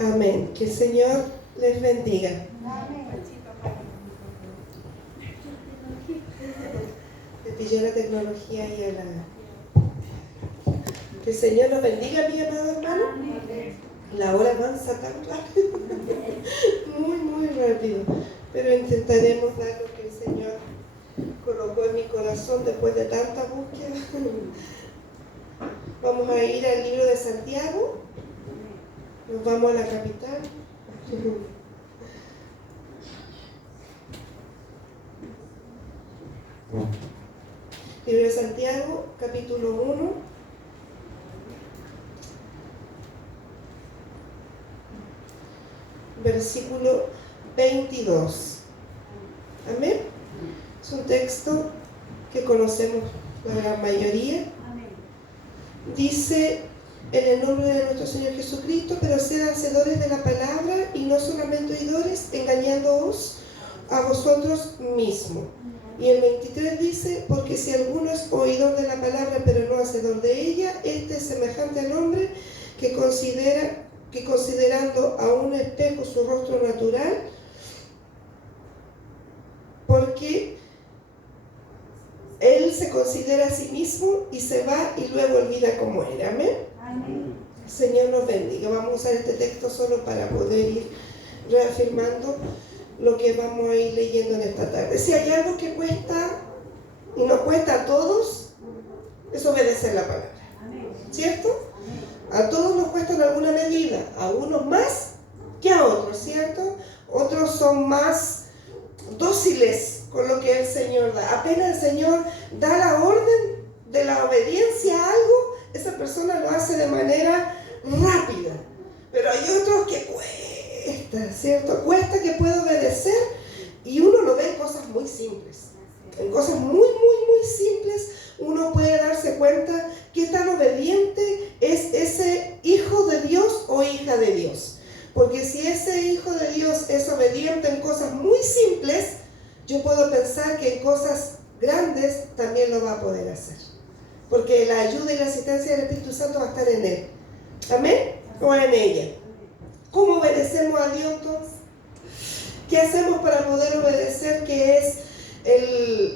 Amén. Que el Señor les bendiga. Le pilló la tecnología y a la... Que el Señor los bendiga, mi amado hermano. La hora avanza tan rápido. Muy rápido. Pero intentaremos dar lo que el Señor colocó en mi corazón después de tanta búsqueda. Vamos a ir al libro de Santiago. Nos vamos a la capital. Libro de Santiago, capítulo 1. Versículo 22. Amén. Es un texto que conocemos la gran mayoría. Dice: en el nombre de nuestro Señor Jesucristo, pero sed hacedores de la palabra y no solamente oidores, engañándoos a vosotros mismos. Y el 23 dice: porque si alguno es oidor de la palabra pero no hacedor de ella, este es semejante al hombre que considerando a un espejo su rostro natural, porque él se considera a sí mismo y se va y luego olvida cómo era. Amén. Amén. Señor nos bendiga. Vamos a usar este texto solo para poder ir reafirmando lo que vamos a ir leyendo en esta tarde. Si hay algo que cuesta y nos cuesta a todos, es obedecer la palabra. ¿Cierto? A todos nos cuesta en alguna medida, a unos más que a otros, ¿cierto? Otros son más dóciles con lo que el Señor da. Apenas el Señor da la orden de la obediencia a algo, esa persona lo hace de manera rápida. Pero hay otros que cuesta, ¿cierto? Cuesta que pueda obedecer, y uno lo ve en cosas muy simples. En cosas muy simples uno puede darse cuenta qué tan obediente es ese hijo de Dios o hija de Dios. Porque si ese hijo de Dios es obediente en cosas muy simples, yo puedo pensar que en cosas grandes también lo va a poder hacer. Porque la ayuda y la asistencia del Espíritu Santo va a estar en él. ¿Amén? O en ella. ¿Cómo obedecemos a Dios entonces? ¿Qué hacemos para poder obedecer? Que es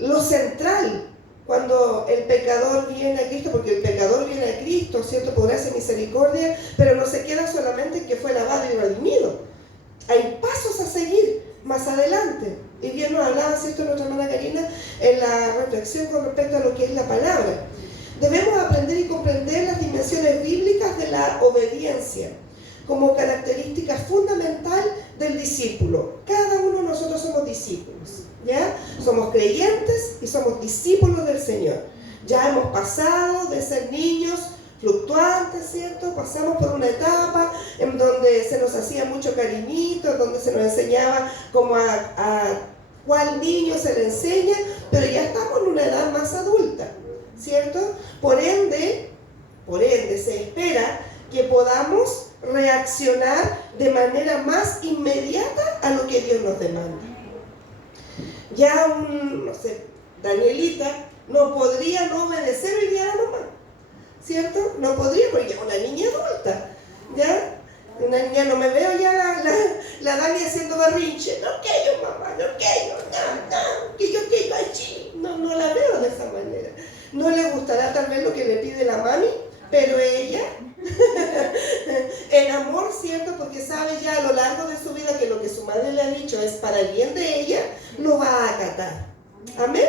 lo central cuando el pecador viene a Cristo, porque el pecador viene a Cristo, ¿cierto? Por gracia y misericordia, pero no se queda solamente en que fue lavado y redimido. Hay pasos a seguir más adelante. Y bien nos hablaba, ¿cierto?, nuestra hermana Karina en la reflexión con respecto a lo que es la palabra. Debemos aprender y comprender las dimensiones bíblicas de la obediencia como característica fundamental del discípulo. Cada uno de nosotros somos discípulos, ¿ya? Somos creyentes y somos discípulos del Señor. Ya hemos pasado de ser niños fluctuantes, ¿cierto? Pasamos por una etapa en donde se nos hacía mucho cariñito, en donde se nos enseñaba como a cuál niño se le enseña, pero ya estamos en una edad más adulta, ¿cierto? Por ende se espera que podamos reaccionar de manera más inmediata a lo que Dios nos demanda. Ya Danielita no podría no obedecer hoy día a la mamá, ¿cierto? No podría, porque ya es una niña adulta, ¿ya? Una niña, no me veo ya la Dani haciendo berrinche. No quiero, mamá, no quiero, no, que yo quiero allí. No la veo de esa manera. No le gustará tal vez lo que le pide la mami, pero ella, en amor, ¿cierto? Porque sabe ya a lo largo de su vida que lo que su madre le ha dicho es para el bien de ella, lo va a acatar. Amén.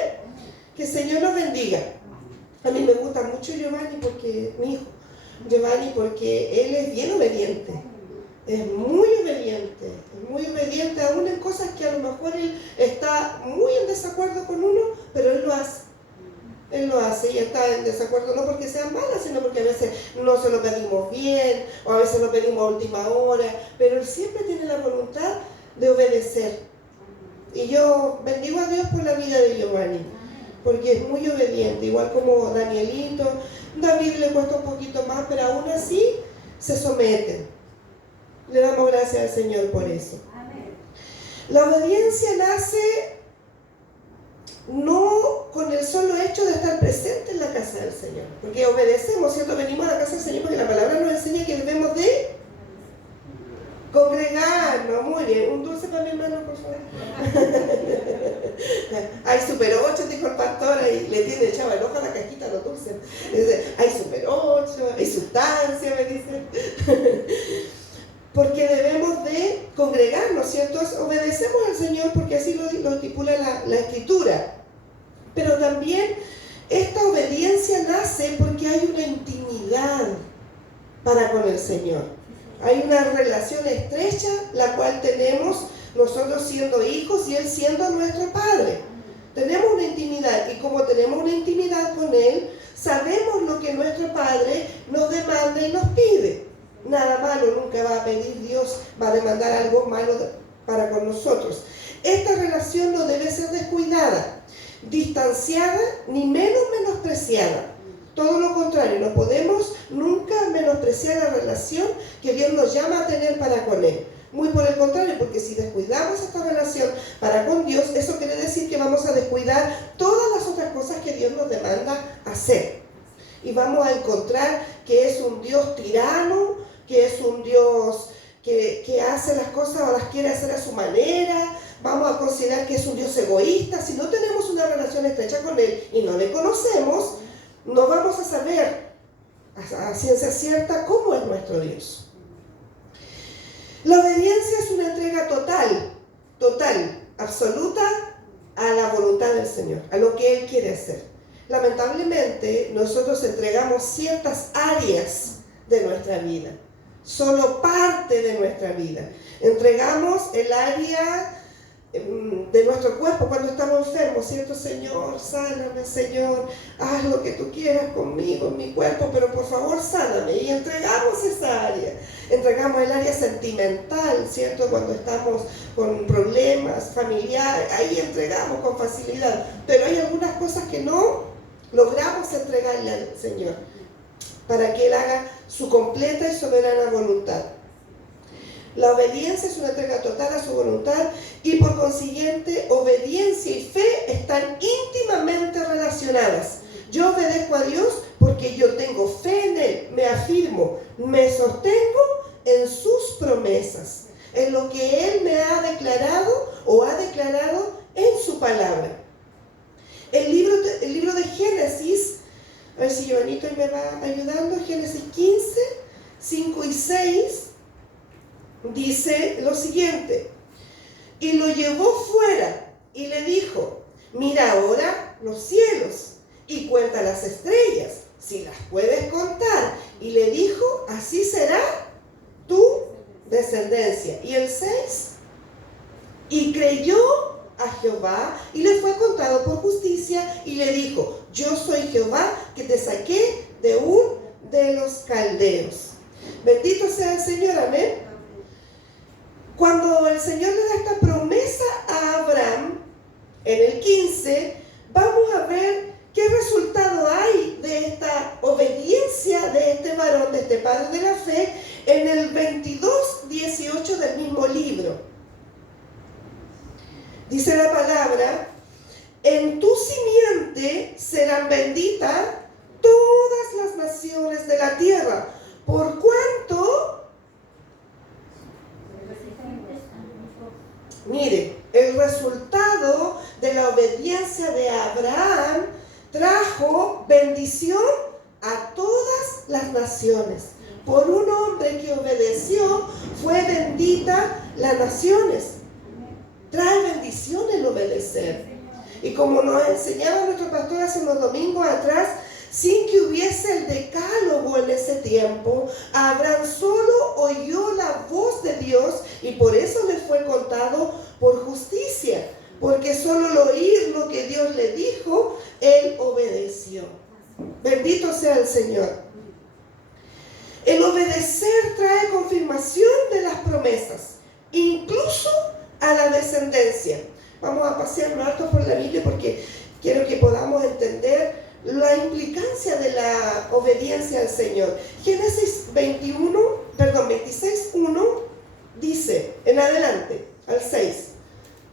Que el Señor nos bendiga. A mí me gusta mucho Giovanni, mi hijo Giovanni, porque él es bien obediente. Es muy obediente aún en cosas que a lo mejor él está muy en desacuerdo con uno, pero él lo hace. Él lo hace y está en desacuerdo no porque sean malas, sino porque a veces no se lo pedimos bien, o a veces lo pedimos a última hora, pero él siempre tiene la voluntad de obedecer. Y yo bendigo a Dios por la vida de Giovanni, porque es muy obediente, igual como Danielito. David le cuesta un poquito más, pero aún así se somete. Le damos gracias al Señor por eso. Amén. La obediencia nace no con el solo hecho de estar presente en la casa del Señor, porque obedecemos, ¿cierto? Venimos a la casa del Señor porque la palabra nos enseña que debemos de Congregarnos, muy bien. Un dulce para mi hermano, por favor. Hay Super 8, dijo el pastor, y le tiene echado el ojo a la cajita a los dulces. Dice, hay Super 8, hay sustancia, me dice. Porque debemos de congregarnos, ¿cierto? Obedecemos al Señor porque así lo estipula la Escritura. Pero también esta obediencia nace porque hay una intimidad para con el Señor. Hay una relación estrecha, la cual tenemos nosotros siendo hijos y Él siendo nuestro Padre. Tenemos una intimidad, y como tenemos una intimidad con Él, sabemos lo que nuestro Padre nos demanda y nos pide. Nada malo nunca va a pedir Dios, va a demandar algo malo para con nosotros. Esta relación no debe ser descuidada, distanciada, ni menos menospreciada. Todo lo contrario, no podemos nunca menospreciar la relación que Dios nos llama a tener para con Él. Muy por el contrario, porque si descuidamos esta relación para con Dios, eso quiere decir que vamos a descuidar todas las otras cosas que Dios nos demanda hacer. Y vamos a encontrar que es un Dios tirano, que es un Dios que hace las cosas o las quiere hacer a su manera. Vamos a considerar que es un Dios egoísta. Si no tenemos una relación estrecha con Él y no le conocemos, no vamos a saber a ciencia cierta cómo es nuestro Dios. La obediencia es una entrega total, absoluta a la voluntad del Señor, a lo que Él quiere hacer. Lamentablemente, nosotros entregamos ciertas áreas de nuestra vida, solo parte de nuestra vida. Entregamos el área de nuestro cuerpo cuando estamos enfermos, ¿cierto? Señor, sáname, Señor, haz lo que tú quieras conmigo, en mi cuerpo, pero por favor sáname. Y entregamos esa área. Entregamos el área sentimental, ¿cierto? Cuando estamos con problemas familiares, ahí entregamos con facilidad. Pero hay algunas cosas que no logramos entregarle al Señor para que Él haga su completa y soberana voluntad. La obediencia es una entrega total a su voluntad y por consiguiente obediencia y fe están íntimamente relacionadas. Yo obedezco a Dios porque yo tengo fe en Él, me afirmo, me sostengo en sus promesas, en lo que Él me ha declarado o ha declarado en su palabra. El libro de Génesis, a ver si Joanito me va ayudando, Génesis 15, 5 y 6, dice lo siguiente: y lo llevó fuera y le dijo, mira ahora los cielos y cuenta las estrellas, si las puedes contar. Y le dijo, así será tu descendencia. Y el 6, y creyó a Jehová y le fue contado por justicia y le dijo, yo soy Jehová que te saqué de Ur de los caldeos. Bendito sea el Señor, amén. Cuando el Señor le da esta promesa a Abraham, en el 15, vamos a ver qué resultado hay de esta obediencia de este varón, de este padre de la fe, en el 22, 18 del mismo libro. Dice la palabra, en tu simiente serán benditas todas las naciones de la tierra, por cuanto... Mire, el resultado de la obediencia de Abraham trajo bendición a todas las naciones. Por un hombre que obedeció, fue bendita las naciones. Trae bendición el obedecer. Y como nos enseñaba nuestro pastor hace unos domingos atrás, sin que hubiese el decálogo en ese tiempo, Abraham solo oyó la voz de Dios y por eso le fue contado por justicia, porque solo al oír lo que Dios le dijo, él obedeció. Bendito sea el Señor. El obedecer trae confirmación de las promesas, incluso a la descendencia. Vamos a pasear un rato por la Biblia porque quiero que podamos entender la implicancia de la obediencia al Señor. Génesis 26, 1 dice, en adelante, al 6,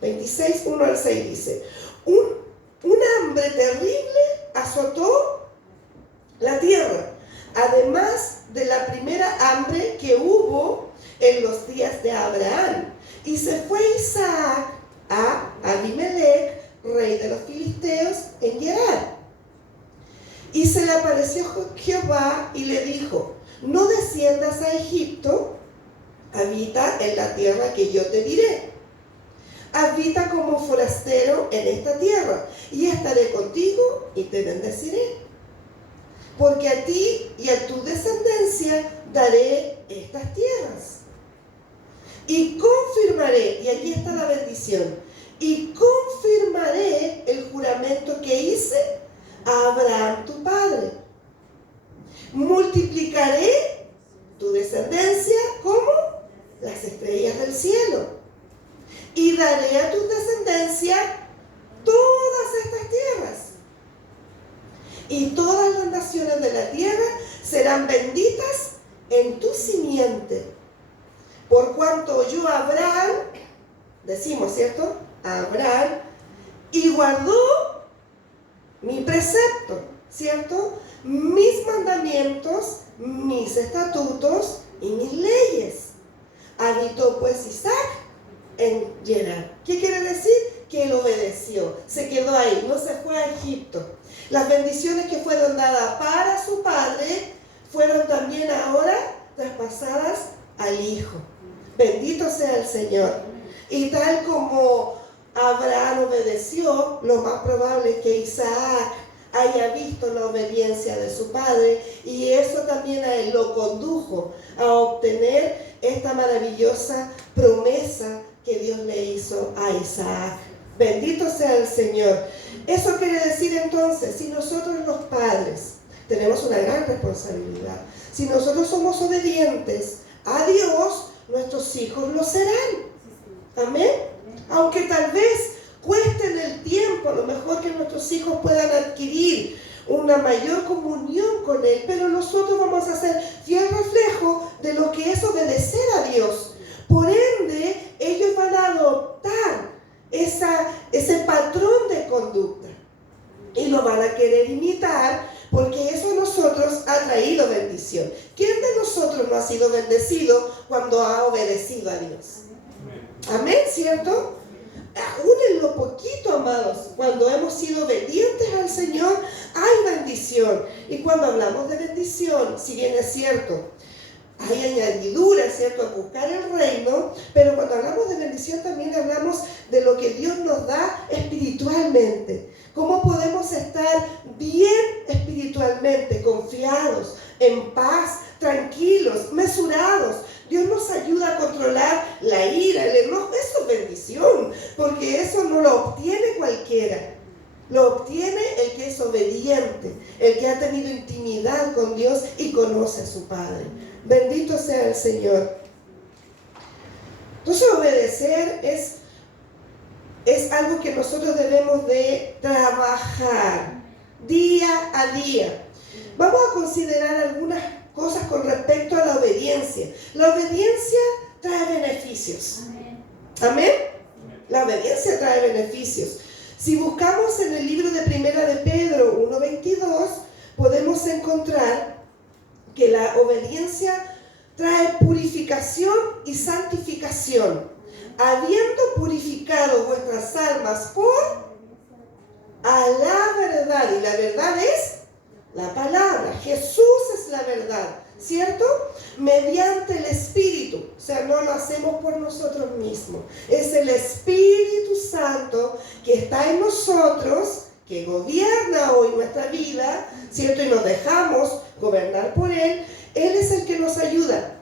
26, 1 al 6 dice, un hambre terrible azotó la tierra, además de la primera hambre que hubo en los días de Abraham. Y se fue Isaac a Abimelech, rey de los filisteos, en Gerar. Y se le apareció Jehová y le dijo: no desciendas a Egipto, habita en la tierra que yo te diré. Habita como forastero en esta tierra, y estaré contigo y te bendeciré. Porque a ti y a tu descendencia daré estas tierras. Y confirmaré, y aquí está la bendición, y confirmaré el juramento que hice a Abraham tu padre. Multiplicaré tu descendencia como las estrellas del cielo, y daré a tu descendencia todas estas tierras. Y todas las naciones de la tierra serán benditas en tu simiente. Por cuanto oyó Abraham, decimos, ¿cierto? Abraham, y guardó mi precepto, ¿cierto? Mis mandamientos, mis estatutos y mis leyes. Habitó pues Isaac en Gerar. ¿Qué quiere decir? Que él obedeció, se quedó ahí, no se fue a Egipto. Las bendiciones que fueron dadas para su padre fueron también ahora traspasadas al hijo. Bendito sea el Señor. Y tal como Abraham obedeció, lo más probable es que Isaac haya visto la obediencia de su padre, y eso también a él lo condujo a obtener esta maravillosa promesa que Dios le hizo a Isaac. Bendito sea el Señor. Eso quiere decir entonces, si nosotros los padres tenemos una gran responsabilidad, si nosotros somos obedientes a Dios, nuestros hijos lo serán. Amén. Aunque tal vez cueste en el tiempo, a lo mejor que nuestros hijos puedan adquirir una mayor comunión con Él, pero nosotros vamos a ser fiel reflejo de lo que es obedecer a Dios. Por ende, ellos van a adoptar ese patrón de conducta y lo van a querer imitar, porque eso a nosotros ha traído bendición. ¿Quién de nosotros no ha sido bendecido cuando ha obedecido a Dios? Amén, ¿cierto? Aún en lo poquito, amados, cuando hemos sido obedientes al Señor, hay bendición. Y cuando hablamos de bendición, si bien es cierto, hay añadiduras, ¿cierto?, a buscar el reino, pero cuando hablamos de bendición también hablamos de lo que Dios nos da espiritualmente. ¿Cómo podemos estar bien espiritualmente, confiados, en paz, tranquilos, mesurados? Dios nos ayuda a controlar la ira, el enojo. Eso es bendición, porque eso no lo obtiene cualquiera. Lo obtiene el que es obediente, el que ha tenido intimidad con Dios y conoce a su Padre. Bendito sea el Señor. Entonces, obedecer es algo que nosotros debemos de trabajar día a día. Vamos a considerar algunas cosas con respecto a la obediencia. La obediencia trae beneficios. Amén. La obediencia trae beneficios. Si buscamos en el libro de Primera de Pedro 1:22, podemos encontrar que la obediencia trae purificación y santificación, habiendo purificado vuestras almas a la verdad, y la verdad es la palabra. Jesús es la verdad, ¿cierto? Mediante el Espíritu. O sea, no lo hacemos por nosotros mismos. Es el Espíritu Santo que está en nosotros, que gobierna hoy nuestra vida, ¿cierto? Y nos dejamos gobernar por Él. Él es el que nos ayuda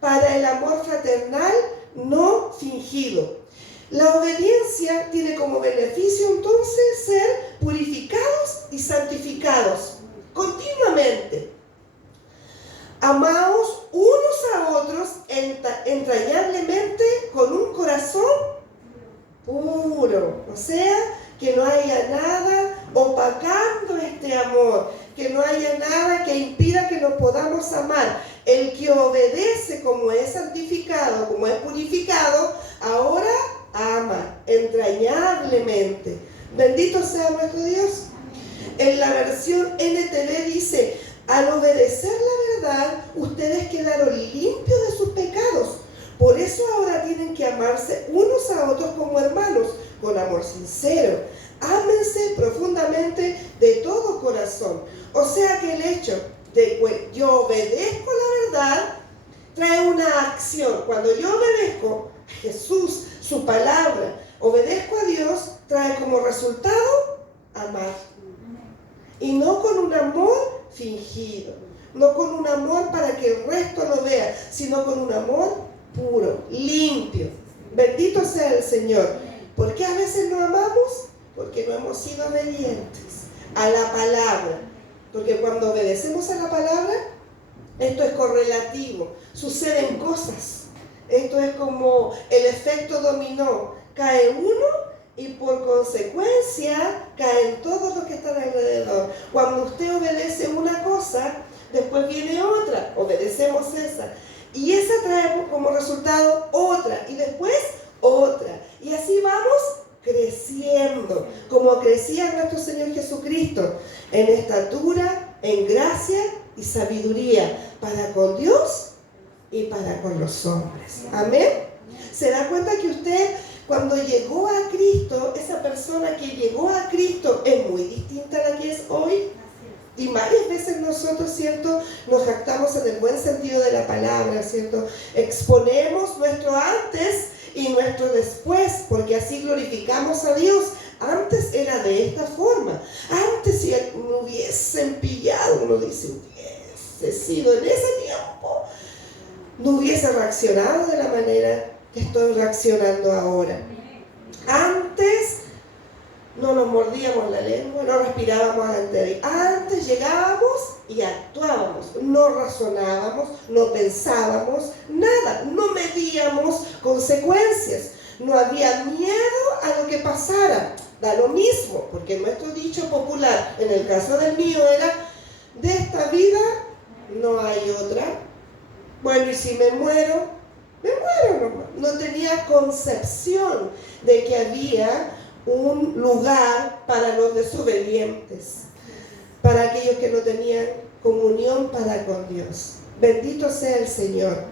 para el amor fraternal no fingido. La obediencia tiene como beneficio entonces ser purificados y santificados continuamente. Amaos unos a otros entrañablemente con un corazón puro. O sea, que no haya nada opacando este amor, que no haya nada que impida que nos podamos amar. El que obedece como es santificado, como es purificado, ahora ama entrañablemente. Bendito sea nuestro Dios. En la versión NTV dice: Al obedecer la verdad, ustedes quedaron limpios de sus pecados. Por eso ahora tienen que amarse unos a otros como hermanos, con amor sincero. Ámense profundamente de todo corazón. O sea que el hecho de que yo obedezco la verdad trae una acción. Cuando yo obedezco a Jesús, su palabra, obedezco a Dios, trae como resultado amar. Y no con un amor fingido, no con un amor para que el resto lo vea, sino con un amor puro, limpio. Bendito sea el Señor. ¿Por qué a veces no amamos? Porque no hemos sido obedientes a la palabra. Porque cuando obedecemos a la palabra, esto es correlativo, suceden cosas. Esto es como el efecto dominó. Cae uno y por consecuencia caen todos los que están alrededor. Cuando usted obedece una cosa, después viene otra, obedecemos esa. Y esa trae como resultado otra, y después otra. Y así vamos creciendo, como crecía nuestro Señor Jesucristo, en estatura, en gracia y sabiduría, para con Dios y para con los hombres. Amén. ¿Se da cuenta que usted, cuando llegó a Cristo, esa persona que llegó a Cristo es muy distinta a la que es hoy? Y varias veces nosotros, ¿cierto?, nos jactamos en el buen sentido de la palabra, ¿cierto? Exponemos nuestro antes y nuestro después, porque así glorificamos a Dios. Antes era de esta forma. Antes, si me hubiesen pillado, uno dice, hubiese sido en ese tiempo, no hubiese reaccionado de la manera que estoy reaccionando ahora. Antes no nos mordíamos la lengua, no respirábamos antes. Antes llegábamos y actuábamos, no razonábamos, no pensábamos, nada, no medíamos consecuencias, no había miedo a lo que pasara. Da lo mismo, porque nuestro dicho popular, en el caso del mío, era: de esta vida no hay otra. Bueno, y si me muero nomás. No tenía concepción de que había un lugar para los desobedientes, para aquellos que no tenían comunión para con Dios. Bendito sea el Señor.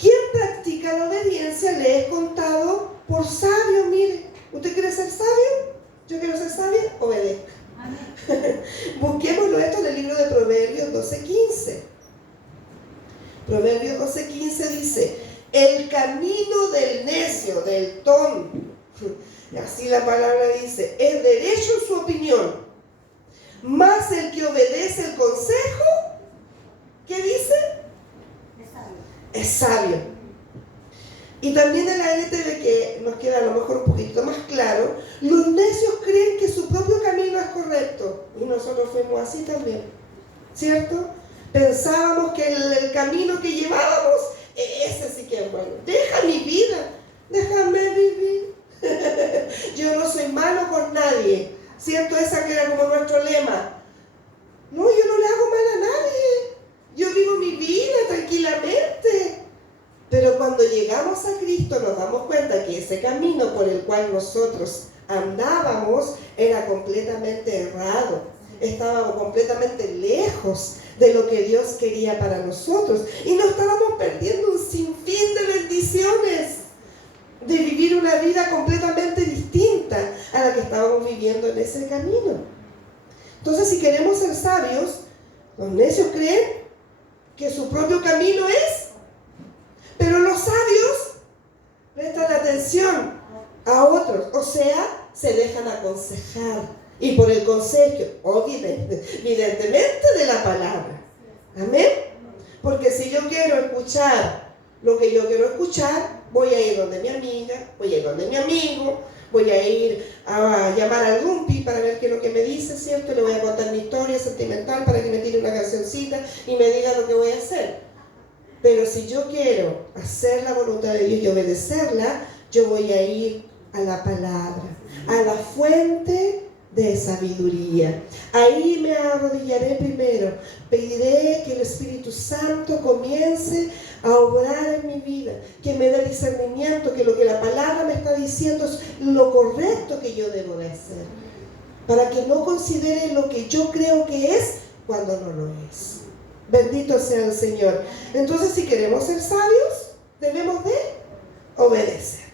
¿Quién practica la obediencia? Le he contado por sabio. Mire, ¿usted quiere ser sabio? Yo quiero ser sabia. Obedezca. Busquémoslo esto en el libro de Proverbios 12:15. Proverbios 12:15 dice: el camino del necio, del tonto, así la palabra dice, es derecho en su opinión, mas el que obedece el consejo, ¿qué dice? Es sabio. Y también en la NTV, que nos queda a lo mejor un poquito más claro, los necios creen que su propio camino es correcto. Y nosotros fuimos así también, ¿cierto? Pensábamos que el camino que llevábamos, ese sí que es bueno. Deja mi vida, déjame vivir. Yo no soy malo con nadie, ¿cierto? Esa que era como nuestro lema. No, yo no le hago mal a nadie. Yo vivo mi vida tranquilamente. Pero cuando llegamos a Cristo nos damos cuenta que ese camino por el cual nosotros andábamos era completamente errado. Estábamos completamente lejos de lo que Dios quería para nosotros. Y nos estábamos perdiendo un sinfín de bendiciones, de vivir una vida completamente distinta a la que estábamos viviendo en ese camino. Entonces, si queremos ser sabios, los necios creen que su propio camino es, pero los sabios prestan atención a otros, o sea, se dejan aconsejar. Y por el consejo, evidentemente, de la palabra. Amén. Porque si yo quiero escuchar lo que yo quiero escuchar, voy a ir donde mi amiga, voy a ir donde mi amigo, voy a ir a llamar al Rumpi para ver qué es lo que me dice, ¿cierto? Le voy a contar mi historia sentimental para que me tire una cancioncita y me diga lo que voy a hacer. Pero si yo quiero hacer la voluntad de Dios y obedecerla, yo voy a ir a la palabra, a la fuente de sabiduría. Ahí me arrodillaré primero, pediré que el Espíritu Santo comience a obrar en mi vida, que me dé discernimiento, que lo que la palabra me está diciendo es lo correcto que yo debo de hacer, para que no considere lo que yo creo que es cuando no lo es. Bendito sea el Señor. Entonces, si queremos ser sabios, debemos de obedecer.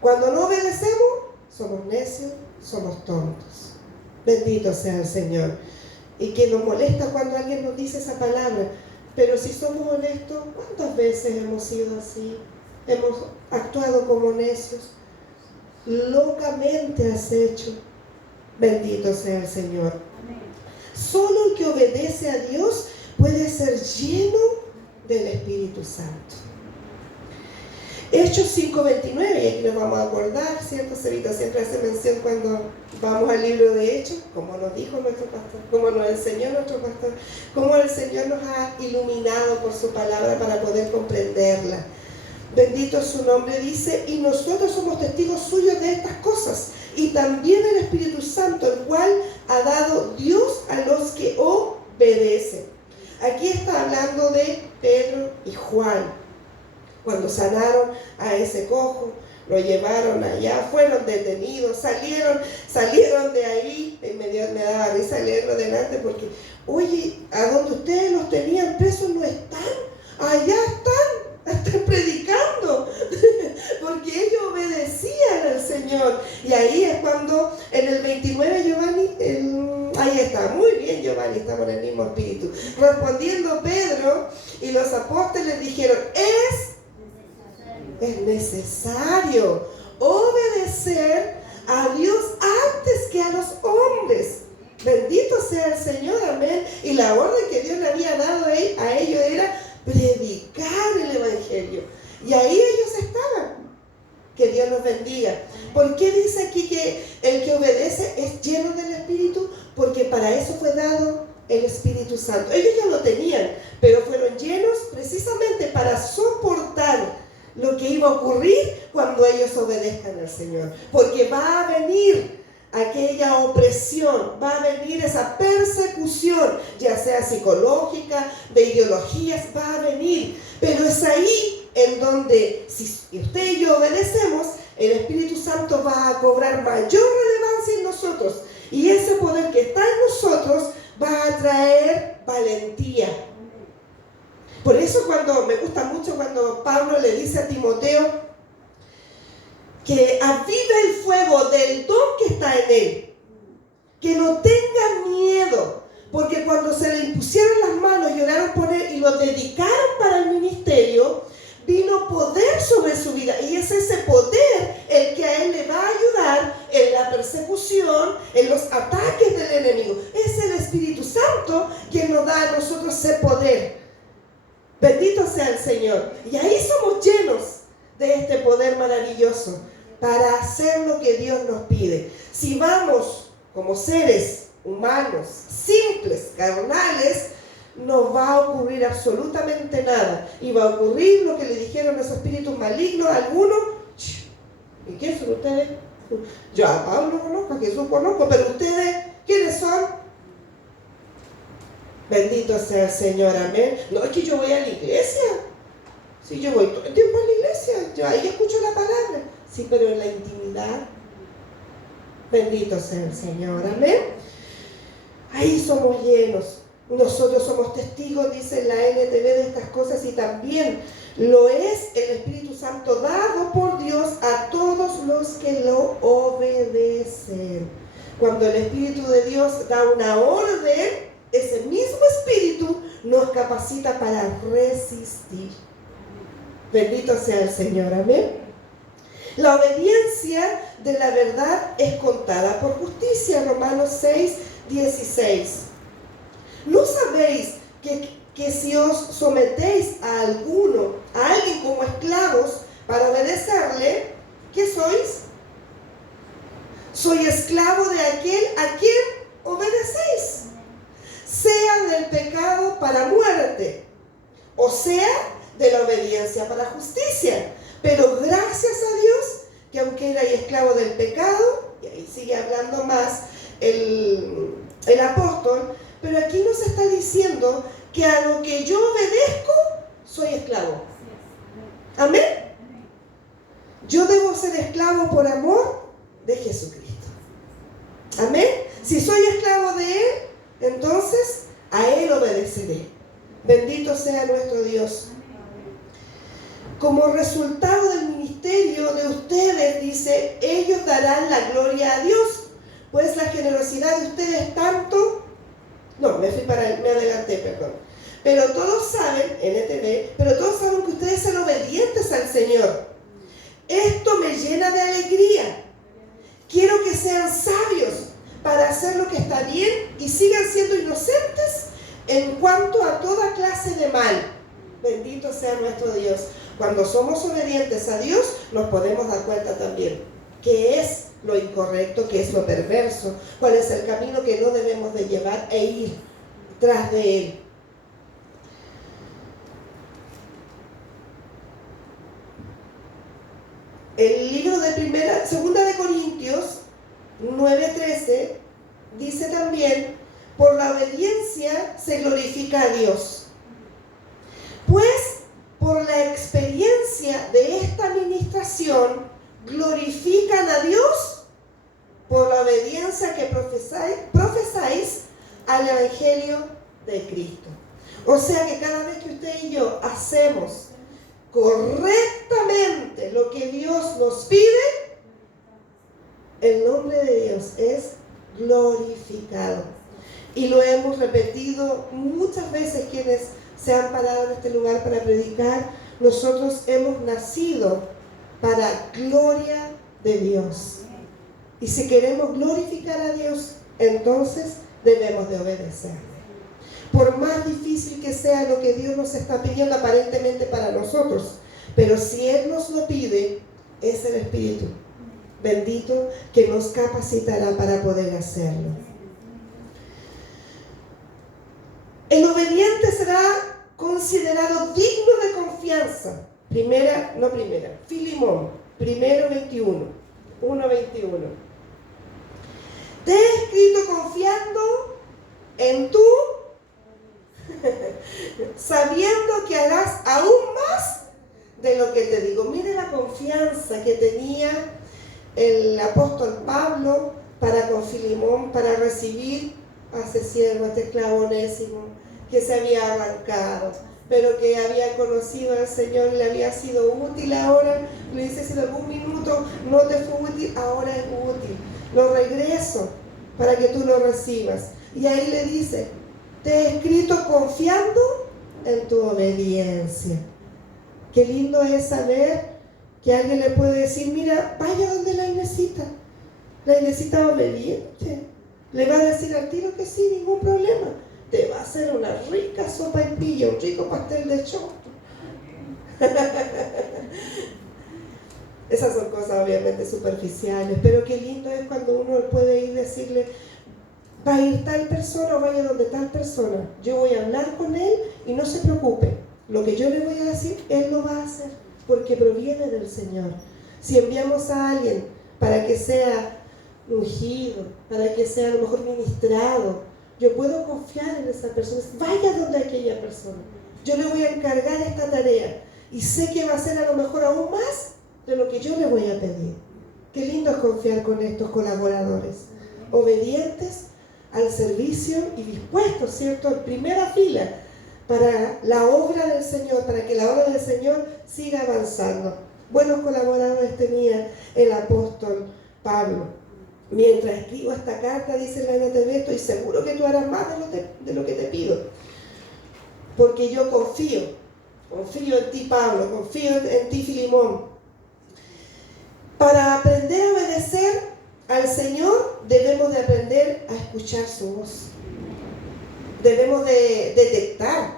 Cuando no obedecemos, somos necios, somos tontos. Bendito sea el Señor. Y que nos molesta cuando alguien nos dice esa palabra. Pero si somos honestos, ¿cuántas veces hemos sido así? Hemos actuado como necios. Locamente has hecho. Bendito sea el Señor. Solo el que obedece a Dios puede ser lleno del Espíritu Santo. Hechos 5:29, y aquí nos vamos a acordar, ¿cierto? Cerita siempre hace mención cuando vamos al libro de Hechos, como nos dijo nuestro pastor, como nos enseñó nuestro pastor, como el Señor nos ha iluminado por su palabra para poder comprenderla. Bendito es su nombre, dice, y nosotros somos testigos suyos de estas cosas, y también el Espíritu Santo, el cual ha dado Dios a los que obedecen. Aquí está hablando de Pedro y Juan. Cuando sanaron a ese cojo, lo llevaron allá, fueron detenidos, salieron de ahí, y me daba risa leerlo delante porque, oye, a donde ustedes los tenían presos no están, allá están predicando, porque ellos obedecían al Señor. Y ahí es cuando en el 29 Giovanni, ahí está, muy bien Giovanni, estamos en el mismo espíritu. Respondiendo Pedro y los apóstoles dijeron, es necesario obedecer a Dios antes que a los hombres. Bendito sea el Señor, amén. Y la orden que Dios le había dado a ellos era predicar el Evangelio. Y ahí ellos estaban. Que Dios los bendiga. ¿Por qué dice aquí que el que obedece es lleno del Espíritu? Porque para eso fue dado el Espíritu Santo. Ellos ya lo tenían, pero fueron llenos precisamente para soportar lo que iba a ocurrir cuando ellos obedezcan al Señor. Porque va a venir aquella opresión, va a venir esa persecución, ya sea psicológica, de ideologías, va a venir. Pero es ahí en donde, si usted y yo obedecemos, el Espíritu Santo va a cobrar mayor relevancia en nosotros. Y ese poder que está en nosotros va a traer valentía. Por eso me gusta mucho cuando Pablo le dice a Timoteo que avive el fuego del don que está en él, que no tenga miedo, porque cuando se le impusieron las manos y oraron por él y lo dedicaron para el ministerio, vino poder sobre su vida, y es ese poder el que a él le va a ayudar en la persecución, en los ataques del enemigo. Es el Espíritu Santo quien nos da a nosotros ese poder. Bendito sea el Señor. Y ahí somos llenos de este poder maravilloso para hacer lo que Dios nos pide. Si vamos como seres humanos, simples, carnales, no va a ocurrir absolutamente nada. Y va a ocurrir lo que le dijeron esos espíritus malignos a algunos. ¿Y quién son ustedes? Yo a Pablo conozco, a Jesús conozco, pero ustedes, ¿quiénes son? Bendito sea el Señor, amén. No es que yo voy a la iglesia. Sí, yo voy todo el tiempo a la iglesia. Yo ahí escucho la palabra. Sí, pero en la intimidad. Bendito sea el Señor, amén. Ahí somos llenos. Nosotros somos testigos, dice la NTV, de estas cosas, y también lo es el Espíritu Santo dado por Dios a todos los que lo obedecen. Cuando el Espíritu de Dios da una orden, ese mismo Espíritu nos capacita para resistir. Bendito sea el Señor, amén. La obediencia de la verdad es contada por justicia, Romanos 6:16. ¿No sabéis que si os sometéis a alguien como esclavos para obedecerle, ¿qué sois? Soy esclavo de aquel a quien obedecéis, sea del pecado para muerte, o sea de la obediencia para justicia. Pero gracias a Dios, que aunque era esclavo del pecado, y ahí sigue hablando más el apóstol, pero aquí nos está diciendo que a lo que yo obedezco, soy esclavo. Amén. Yo debo ser esclavo por amor de Jesucristo. Amén. Si soy esclavo de Él, entonces Bendito sea nuestro Dios. Como resultado del ministerio de ustedes, dice, ellos darán la gloria a Dios, pues la generosidad de ustedes tanto... No, me adelanté, perdón. Pero todos saben, NTV, pero todos saben que ustedes son obedientes al Señor. Esto me llena de alegría. Quiero que sean sabios para hacer lo que está bien y sigan siendo inocentes en cuanto a toda clase de mal. Bendito sea nuestro Dios. Cuando somos obedientes a Dios, nos podemos dar cuenta también qué es lo incorrecto, qué es lo perverso, cuál es el camino que no debemos de llevar e ir tras de él. El libro de segunda de Corintios 9:13 dice también, por la obediencia se glorifica a Dios. Pues por la experiencia de esta administración glorifican a Dios por la obediencia que profesáis al Evangelio de Cristo. O sea que cada vez que usted y yo hacemos correctamente lo que Dios nos pide, el nombre de Dios es glorificado. Y lo hemos repetido muchas veces quienes se han parado en este lugar para predicar. Nosotros hemos nacido para gloria de Dios. Y si queremos glorificar a Dios, entonces debemos de obedecerle. Por más difícil que sea lo que Dios nos está pidiendo aparentemente para nosotros, pero si Él nos lo pide, es el Espíritu bendito que nos capacitará para poder hacerlo. El obediente será considerado digno de confianza. Filemón, 1:21. Te he escrito confiando en tú, sabiendo que harás aún más de lo que te digo. Mire la confianza que tenía el apóstol Pablo para con Filemón, para recibir a ese siervo, a este esclavo Onésimo, que se había arrancado, pero que había conocido al Señor y le había sido útil. Ahora le dice, si en algún minuto no te fue útil, ahora es útil. Lo regreso para que tú lo recibas. Y ahí le dice, te he escrito confiando en tu obediencia. Qué lindo es saber que alguien le puede decir, mira, vaya donde la Inésita. La Inésita obediente. Le va a decir al tiro que sí, ningún problema. Te va a hacer una rica sopa en pilla, un rico pastel de choclo. Esas son cosas obviamente superficiales, pero qué lindo es cuando uno puede ir y decirle, va a ir tal persona o vaya donde tal persona. Yo voy a hablar con él y no se preocupe. Lo que yo le voy a decir, él lo va a hacer, porque proviene del Señor. Si enviamos a alguien para que sea ungido, para que sea a lo mejor ministrado, yo puedo confiar en esa persona. Vaya donde aquella persona. Yo le voy a encargar esta tarea y sé que va a ser a lo mejor aún más de lo que yo le voy a pedir. Qué lindo es confiar con estos colaboradores, obedientes al servicio y dispuestos, ¿cierto?, en primera fila para la obra del Señor, para que la obra del Señor siga avanzando. Buenos colaboradores tenía el apóstol Pablo. Mientras escribo esta carta, dice la NTV, estoy seguro que tú harás más de lo que te pido, porque yo confío en ti, Pablo, confío en ti, Filemón. Para aprender a obedecer al Señor, debemos de aprender a escuchar su voz. Debemos de detectar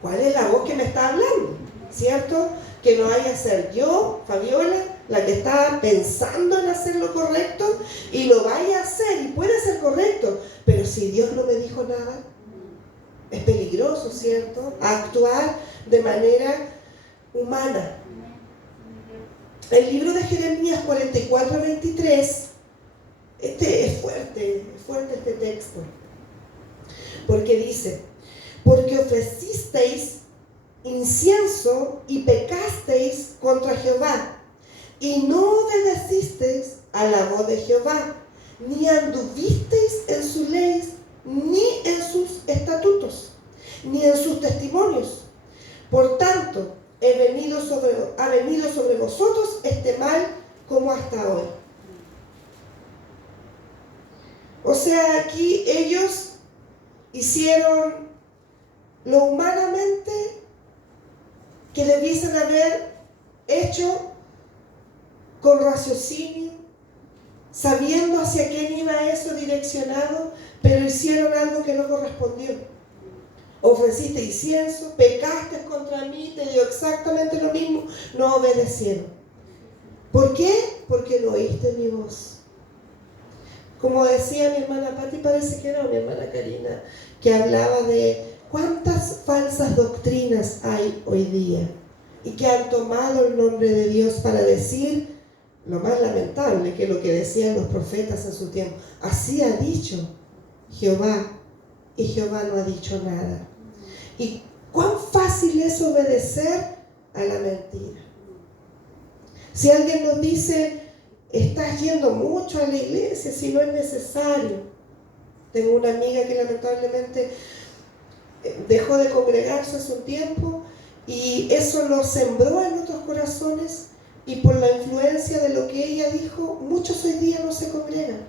cuál es la voz que me está hablando, ¿cierto? Que no vaya a ser yo, Fabiola, la que está pensando en hacer lo correcto y lo vaya a hacer, y puede ser correcto, pero si Dios no me dijo nada, es peligroso, ¿cierto? Actuar de manera humana. El libro de Jeremías 44:23, es fuerte este texto, porque dice, porque ofrecisteis incienso y pecasteis contra Jehová, y no obedecisteis a la voz de Jehová, ni anduvisteis en sus leyes, ni en sus estatutos. ni en sus testimonios. Por tanto, ha venido sobre vosotros este mal como hasta hoy. O sea, aquí ellos hicieron lo humanamente que debiesen haber hecho con raciocinio, sabiendo hacia quién iba eso direccionado, pero hicieron algo que no correspondió. Ofreciste incienso, pecaste contra mí, te dio exactamente lo mismo, no obedecieron. ¿Por qué? Porque no oíste mi voz. Como decía mi hermana Patti, parece que era mi hermana Karina, que hablaba de cuántas falsas doctrinas hay hoy día y que han tomado el nombre de Dios para decir lo más lamentable, que lo que decían los profetas en su tiempo. Así ha dicho Jehová, y Jehová no ha dicho nada. Y cuán fácil es obedecer a la mentira. Si alguien nos dice, estás yendo mucho a la iglesia, si no es necesario. Tengo una amiga que lamentablemente dejó de congregarse hace un tiempo y eso lo sembró en otros corazones, y por la influencia de lo que ella dijo, muchos hoy día no se congregan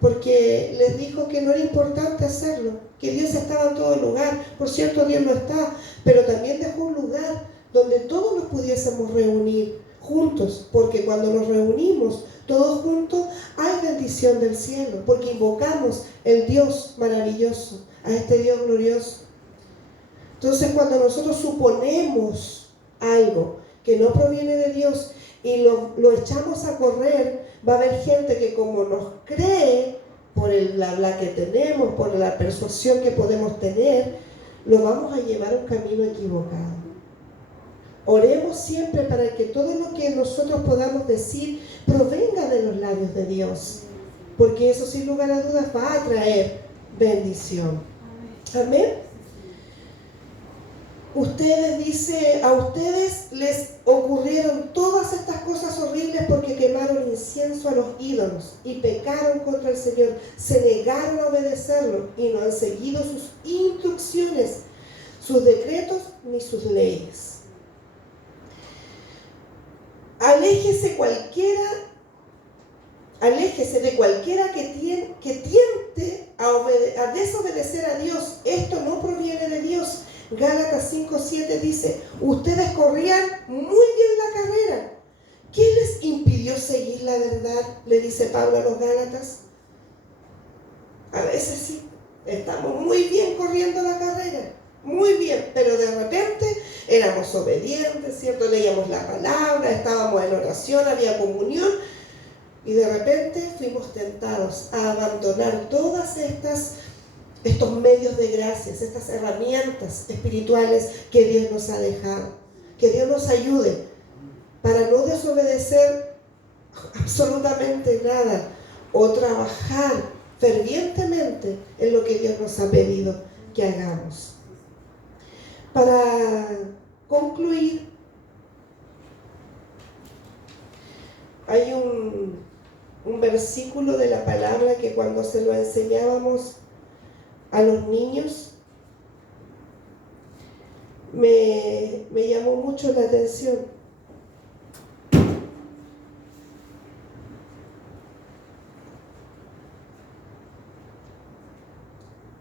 porque les dijo que no era importante hacerlo, que Dios estaba en todo lugar. Por cierto, Dios lo está, pero también dejó un lugar donde todos nos pudiésemos reunir juntos, porque cuando nos reunimos todos juntos hay bendición del cielo, porque invocamos el Dios maravilloso, a este Dios glorioso. Entonces, cuando nosotros suponemos algo que no proviene de Dios y lo echamos a correr, va a haber gente que, como nos cree por el bla bla que tenemos, por la persuasión que podemos tener, lo vamos a llevar a un camino equivocado. Oremos siempre para que todo lo que nosotros podamos decir provenga de los labios de Dios, porque eso sin lugar a dudas va a traer bendición. Amén. A ustedes les ocurrieron todas estas cosas horribles porque quemaron incienso a los ídolos y pecaron contra el Señor, se negaron a obedecerlo y no han seguido sus instrucciones, sus decretos ni sus leyes. Aléjese de cualquiera que tiente a desobedecer a Dios. Esto no proviene de Dios. Gálatas 5:7 dice, ustedes corrían muy bien la carrera. ¿Qué les impidió seguir la verdad? Le dice Pablo a los Gálatas. A veces sí, estamos muy bien corriendo la carrera, muy bien, pero de repente éramos obedientes, ¿cierto? Leíamos la palabra, estábamos en oración, había comunión, y de repente fuimos tentados a abandonar todas estos medios de gracias, estas herramientas espirituales que Dios nos ha dejado. Que Dios nos ayude para no desobedecer absolutamente nada, o trabajar fervientemente en lo que Dios nos ha pedido que hagamos. Para concluir, hay un versículo de la palabra que cuando se lo enseñábamos a los niños me llamó mucho la atención.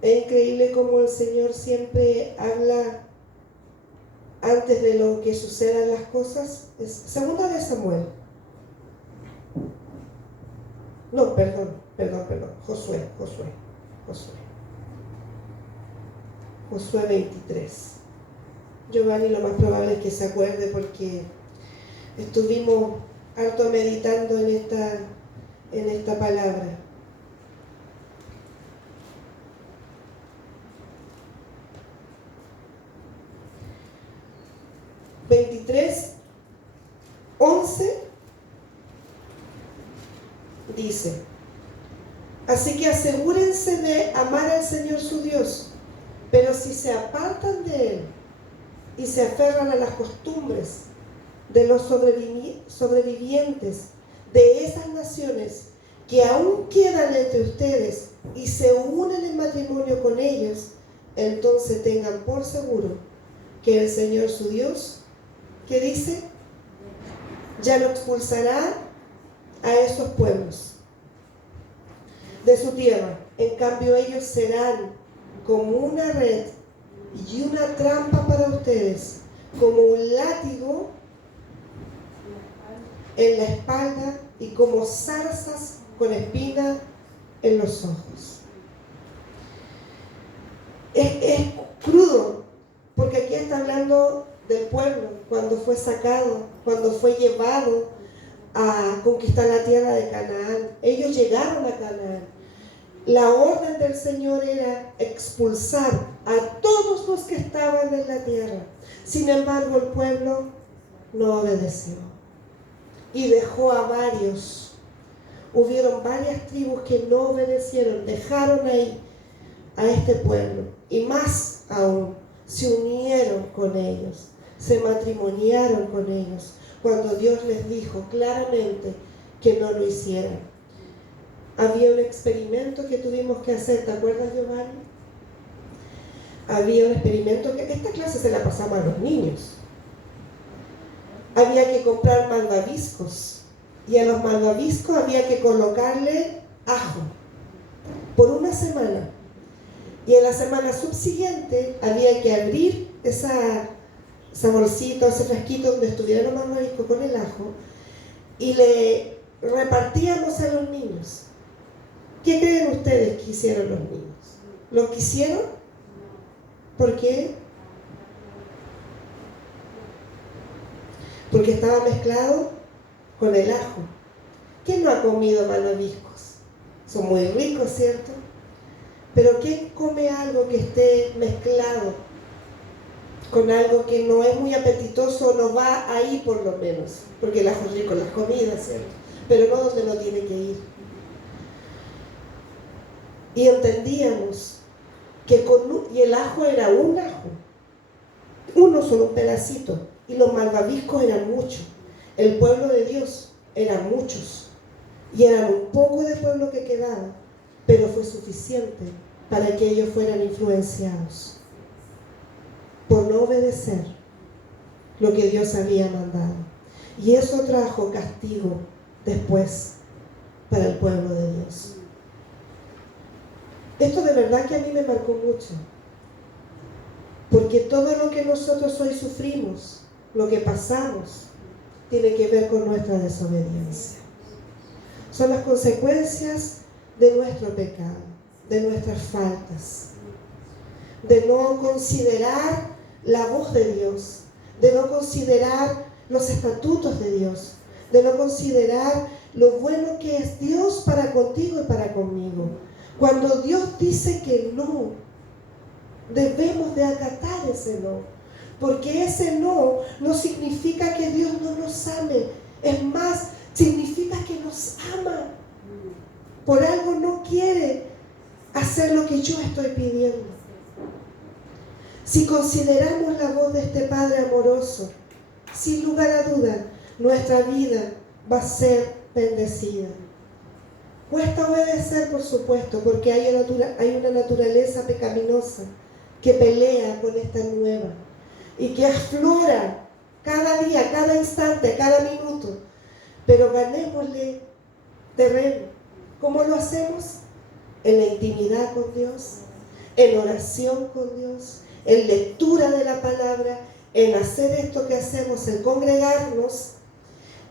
Es increíble cómo el Señor siempre habla antes de lo que sucedan las cosas. Es Segunda de Samuel. No, perdón. Josué 23. Giovanni lo más probable es que se acuerde porque estuvimos harto meditando en esta palabra. Dice, así que asegúrense de amar al Señor su Dios, pero si se apartan de Él y se aferran a las costumbres de los sobrevivientes de esas naciones que aún quedan entre ustedes y se unen en matrimonio con ellos, entonces tengan por seguro que el Señor su Dios, ¿qué dice? Ya no expulsará a esos pueblos de su tierra. En cambio, ellos serán como una red y una trampa para ustedes, como un látigo en la espalda y como zarzas con espinas en los ojos. Es crudo, porque aquí está hablando del pueblo, cuando fue sacado, cuando fue llevado a conquistar la tierra de Canaán. Ellos llegaron a Canaán. La orden del Señor era expulsar a todos los que estaban en la tierra. Sin embargo, el pueblo no obedeció y dejó a varios. Hubieron varias tribus que no obedecieron, dejaron ahí a este pueblo, y más aún, se unieron con ellos, se matrimoniaron con ellos, cuando Dios les dijo claramente que no lo hicieran. Había un experimento que tuvimos que hacer, ¿te acuerdas, Giovanni? Había un experimento que esta clase se la pasamos a los niños. Había que comprar malvaviscos, y a los malvaviscos había que colocarle ajo por una semana. Y en la semana subsiguiente había que abrir esa bolsita, ese frasquito donde estuviera los malvaviscos con el ajo, y le repartíamos a los niños. ¿Qué creen ustedes que hicieron los niños? ¿Lo quisieron? ¿Por qué? Porque estaba mezclado con el ajo. ¿Quién no ha comido malvaviscos? Son muy ricos, ¿cierto? Pero ¿quién come algo que esté mezclado con algo que no es muy apetitoso, no va ahí por lo menos? Porque el ajo es rico en las comidas, ¿cierto? Pero no donde no tiene que ir. Y entendíamos que y el ajo era un ajo, uno solo, un pedacito, y los malvaviscos eran muchos. El pueblo de Dios eran muchos, y eran un poco de pueblo que quedaba, pero fue suficiente para que ellos fueran influenciados por no obedecer lo que Dios había mandado. Y eso trajo castigo después para el pueblo de Dios. Esto de verdad que a mí me marcó mucho, porque todo lo que nosotros hoy sufrimos, lo que pasamos, tiene que ver con nuestra desobediencia. Son las consecuencias de nuestro pecado, de nuestras faltas, de no considerar la voz de Dios, de no considerar los estatutos de Dios, de no considerar lo bueno que es Dios para contigo y para conmigo. Cuando Dios dice que no, debemos de acatar ese no, porque ese no significa que Dios no nos ame, es más, significa que nos ama. Por algo no quiere hacer lo que yo estoy pidiendo. Si consideramos la voz de este Padre amoroso, sin lugar a duda, nuestra vida va a ser bendecida. Cuesta obedecer, por supuesto, porque hay una naturaleza pecaminosa que pelea con esta nueva y que aflora cada día, cada instante, cada minuto. Pero ganémosle terreno. ¿Cómo lo hacemos? En la intimidad con Dios, en oración con Dios, en lectura de la palabra, en hacer esto que hacemos, en congregarnos,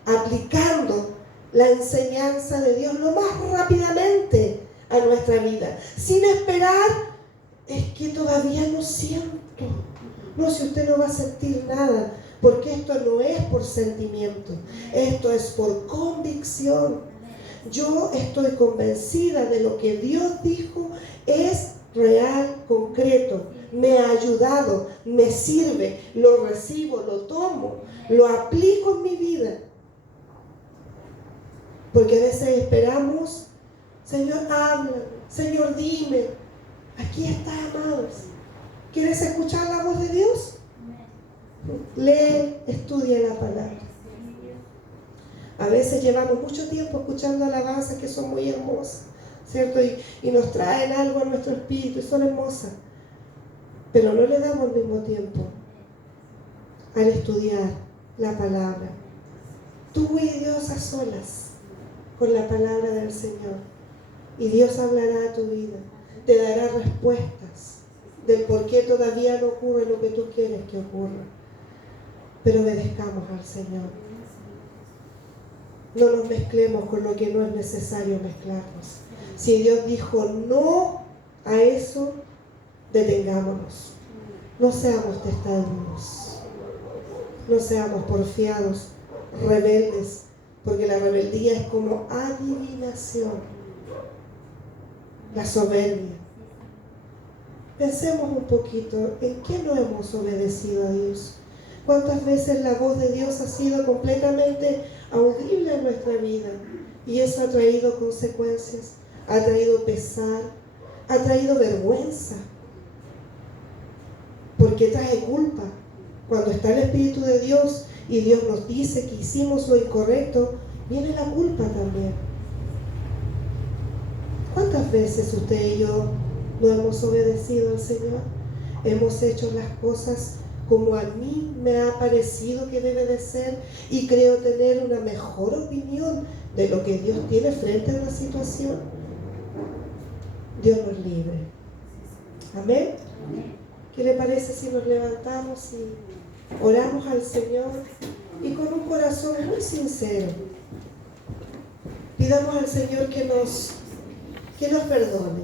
aplicando la enseñanza de Dios lo más rápidamente a nuestra vida, sin esperar, es que todavía no siento. No, si usted no va a sentir nada, porque esto no es por sentimiento, esto es por convicción. Yo estoy convencida de lo que Dios dijo es real, concreto, me ha ayudado, me sirve, lo recibo, lo tomo, lo aplico en mi vida. Porque a veces esperamos, Señor, habla, Señor, dime. Aquí está, amados. ¿Quieres escuchar la voz de Dios? Lee, estudia la palabra. A veces llevamos mucho tiempo escuchando alabanzas que son muy hermosas, ¿cierto? Y nos traen algo a nuestro espíritu y son hermosas. pero no le damos el mismo tiempo al estudiar la palabra. Tú y Dios a solas con la palabra del Señor, y Dios hablará a tu vida, te dará respuestas del por qué todavía no ocurre lo que tú quieres que ocurra. Pero obedezcamos al Señor. No nos mezclemos con lo que no es necesario mezclarnos. Si Dios dijo no a eso, detengámonos. No seamos testarudos. No seamos porfiados, rebeldes, porque la rebeldía es como adivinación. La soberbia. Pensemos un poquito en qué no hemos obedecido a Dios. ¿Cuántas veces la voz de Dios ha sido completamente audible en nuestra vida? Y eso ha traído consecuencias, ha traído pesar, ha traído vergüenza, porque trae culpa. Cuando está el Espíritu de Dios y Dios nos dice que hicimos lo incorrecto, viene la culpa también. ¿Cuántas veces usted y yo no hemos obedecido al Señor? Hemos hecho las cosas como a mí me ha parecido que debe de ser y creo tener una mejor opinión de lo que Dios tiene frente a la situación. Dios nos libre. Amén. ¿Qué le parece si nos levantamos y oramos al Señor y con un corazón muy sincero pidamos al Señor que nos perdone?